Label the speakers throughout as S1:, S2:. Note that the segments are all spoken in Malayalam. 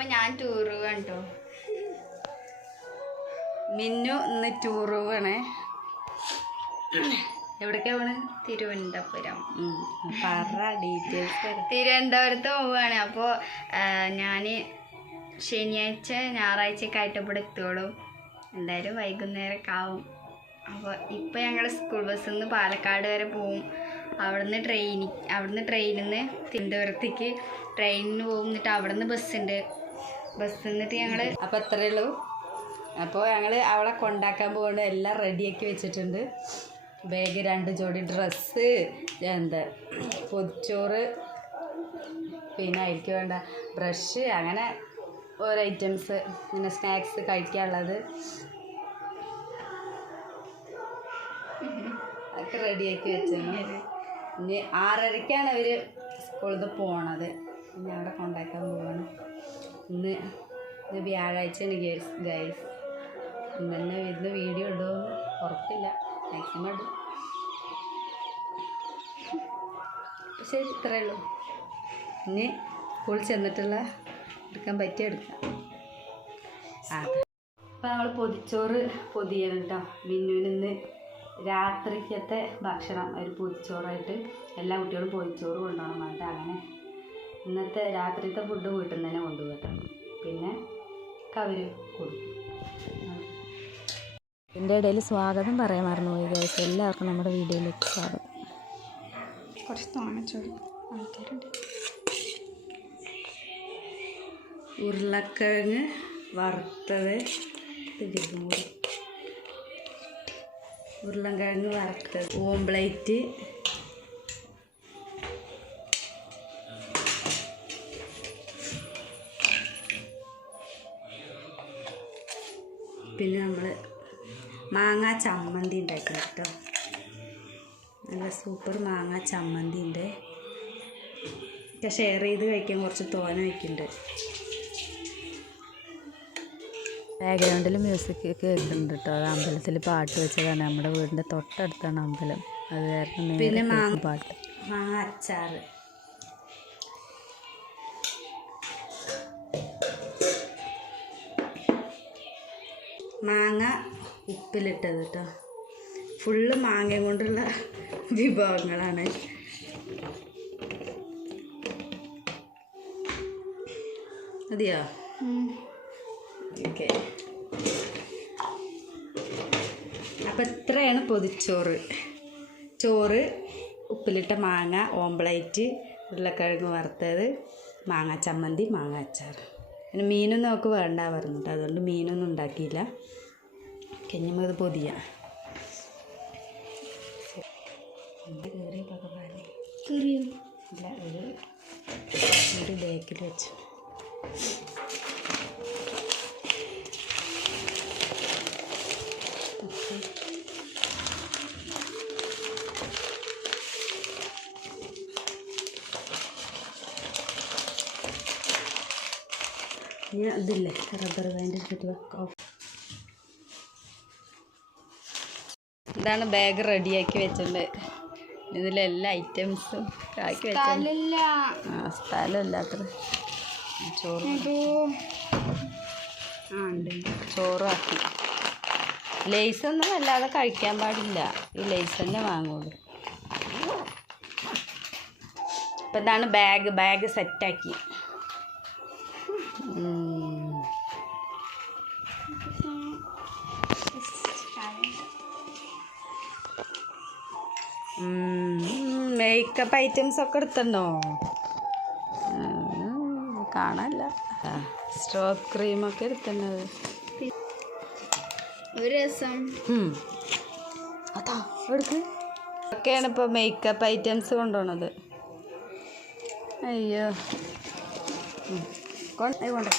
S1: അപ്പൊ ഞാൻ ടൂർ കണ്ടോ.
S2: മിന്നു ഇന്ന് ടൂർ പോവാണേ. എവിടേക്കാ പോണ്?
S1: തിരുവനന്തപുരം.
S2: പറ ഡീറ്റെയിൽസ്
S1: തിരുവനന്തപുരത്ത് പോവുകയാണ് അപ്പോൾ ഞാൻ ശനിയാഴ്ച ഞായറാഴ്ചയൊക്കെ ആയിട്ട് ഇവിടെ എത്തുള്ളൂ. എന്തായാലും വൈകുന്നേരമൊക്കെ ആവും. അപ്പോൾ ഇപ്പോൾ ഞങ്ങൾ സ്കൂൾ ബസ്സിൽ നിന്ന് പാലക്കാട് വരെ പോവും. അവിടുന്ന് ട്രെയിനി അവിടുന്ന് ട്രെയിനിൽ നിന്ന് തിരുവനന്തപുരത്തേക്ക് ട്രെയിനിന് പോകും എന്നിട്ട് അവിടുന്ന് ബസ്സുണ്ട് ബസ് നിന്നിട്ട് ഞങ്ങൾ
S2: അപ്പം അത്രയേ ഉള്ളൂ. അപ്പോൾ ഞങ്ങൾ അവളെ കൊണ്ടാക്കാൻ പോകുന്നത് എല്ലാം റെഡിയാക്കി വെച്ചിട്ടുണ്ട്. ബാഗ് രണ്ട് ജോഡി ഡ്രസ്സ് എന്താ പൊതിച്ചോറ് പിന്നെ അരിക്ക് വേണ്ട ബ്രഷ് അങ്ങനെ ഓരോ ഐറ്റംസ് പിന്നെ സ്നാക്സ് കഴിക്കാനുള്ളത്. അതൊക്കെ റെഡിയാക്കി വെച്ചാണ് ഇനി ആറരയ്ക്കാണ് അവർ സ്കൂളിൽ നിന്ന് പോണത് അവിടെ കൊണ്ടാക്കാൻ പോവാണ്. ഇന്ന് ഇന്ന് വ്യാഴാഴ്ചയാണ് ഗൈസ് ഗൈസ് ഇന്ന് തന്നെ വരുന്ന വീഡിയോ ഇടുമോ ഉറപ്പില്ല. മാക്സിമം ഇടും. പക്ഷെ ഇത്രയേ ഉള്ളൂ. ഇനി സ്കൂളിൽ ചെന്നിട്ടുള്ള എടുക്കാൻ പറ്റിയ എടുക്കാം. ആ അപ്പം നമ്മൾ പൊതിച്ചോറ് പൊതിയണം കേട്ടോ മിന്നുവിന് ഇന്ന് രാത്രിക്കത്തെ ഭക്ഷണം. ഒരു പൊതിച്ചോറായിട്ട് എല്ലാ കുട്ടികളും പൊതിച്ചോറ് കൊണ്ടുപോകണം. എന്നിട്ട് അങ്ങനെ ഇന്നത്തെ രാത്രിത്തെ ഫുഡ് വീട്ടിൽ നിന്ന് തന്നെ കൊണ്ടുപോകട്ടെ. പിന്നെ കവര് കൊടുക്കും.
S3: എന്റെ ഇടയിൽ സ്വാഗതം പറയാൻ മറന്നുപോയി ഗൈസ് എല്ലാവർക്കും നമ്മുടെ വീഡിയോയിലേക്ക് സ്വാഗതം.
S1: കുറച്ച് തോന്നിച്ചോളൂ ആൾക്കാരുണ്ട്.
S2: ഉരുളക്കിഴങ്ങ് വറുത്തത് കൂടി ഉരുളക്കിഴങ്ങ് വറുത്തത്. ഓംപ്ലേറ്റ് പിന്നെ നമ്മൾ മാങ്ങ ചമ്മന്തി ഉണ്ടാക്കി കേട്ടോ. നല്ല സൂപ്പർ മാങ്ങ ചമ്മന്തി ഉണ്ട്. ഒക്കെ ഷെയർ ചെയ്ത് കഴിക്കാൻ കുറച്ച് തോന വയ്ക്കുന്നുണ്ട്
S3: ബാക്ക്ഗ്രൗണ്ടിൽ മ്യൂസിക് കേൾക്കുന്നുണ്ട് കേട്ടോ. അത് അമ്പലത്തിൽ പാട്ട് വെച്ചതാണ്. നമ്മുടെ വീടിന്റെ തൊട്ടടുത്താണ് അമ്പലം. അത് കാരണം പാട്ട്.
S2: മാങ്ങ അച്ചാറ്. മാങ്ങ ഉപ്പിലിട്ടത് കേട്ടോ ഫുള്ള് മാങ്ങ കൊണ്ടുള്ള വിഭവങ്ങളാണ്. മതിയോ? ഓക്കെ. അപ്പം ഇത്രയാണ് പൊതിച്ചോറ്. ചോറ് ഉപ്പിലിട്ട മാങ്ങ ഓംപ്ലേറ്റ് ഉരുളക്കിഴങ്ങ് വറുത്തത് മാങ്ങ ചമ്മന്തി മാങ്ങ അച്ചാർ പിന്നെ മീനൊന്നും നമുക്ക് വേണ്ട പറഞ്ഞിട്ട് അതുകൊണ്ട് മീനൊന്നും ഉണ്ടാക്കിയില്ല. കഞ്ഞിമ്മ ഇത് പൊതിയ. ഒരു ഒരു ബേക്കിൽ വെച്ചു. ഇനി അതില്ലേ? റബ്ബർ ബാൻഡ് എടുത്തിട്ട് വെക്കാം. ഇതാണ് ബാഗ് റെഡിയാക്കി വെച്ചിട്ടുണ്ട് ഇതിലെല്ലാ ഐറ്റംസും ആക്കി
S1: വെച്ചില്ല
S2: ആ സ്ഥലമില്ലാത്ര ചോറ് ആ ഉണ്ട്. ചോറാക്കി ലേസൊന്നും അല്ലാതെ കഴിക്കാൻ പാടില്ല. ഈ ലേസ് തന്നെ വാങ്ങുള്ളൂ. അപ്പം ഇതാണ് ബാഗ് ബാഗ് സെറ്റാക്കി മേക്കപ്പ് ഐറ്റംസ് ഒക്കെ എടുത്തുണ്ടോ കാണാനില്ല. സ്ട്രോക്ക് ക്രീമൊക്കെ എടുത്തിട്ടുണ്ടത്.
S1: ഒരു രസം.
S2: അതാ എടുക്ക്. ഒക്കെയാണ് ഇപ്പോൾ മേക്കപ്പ് ഐറ്റംസ് കൊണ്ടുപോണത്. അയ്യോ. കൊണ്ട് കൊണ്ട്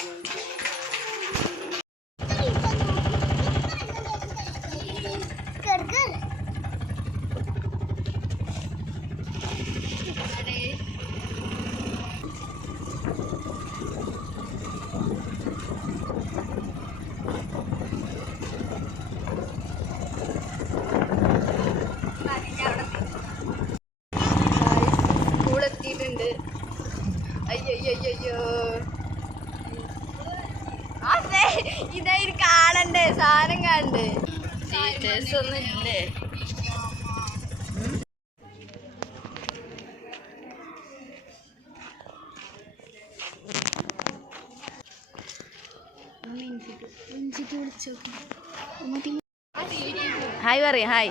S1: ടീച്ചേഴ്സ് ഒന്നും ഇല്ലേ
S2: ഹായ് പറയും ഹായ്.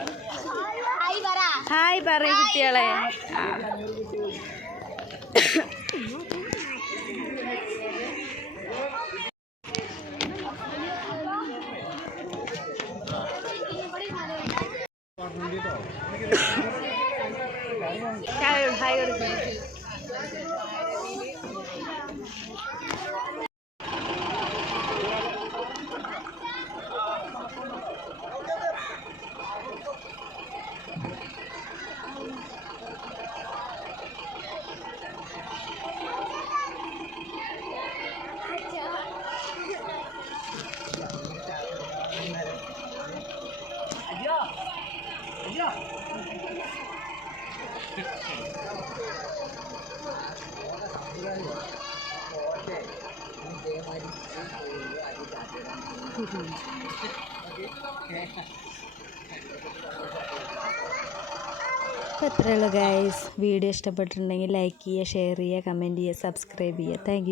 S2: ഹായ് പറയും കുട്ടികളെ. ആ. ഹായ് ഹായ് കൊടുക്കും അപ്പോൾ അത്രയേ ഉള്ളൂ ഗൈസ് വീഡിയോ ഇഷ്ടപ്പെട്ടിട്ടുണ്ടെങ്കിൽ ലൈക്ക് ചെയ്യുക ഷെയർ ചെയ്യുക കമന്റ് ചെയ്യുക സബ്സ്ക്രൈബ് ചെയ്യുക. താങ്ക്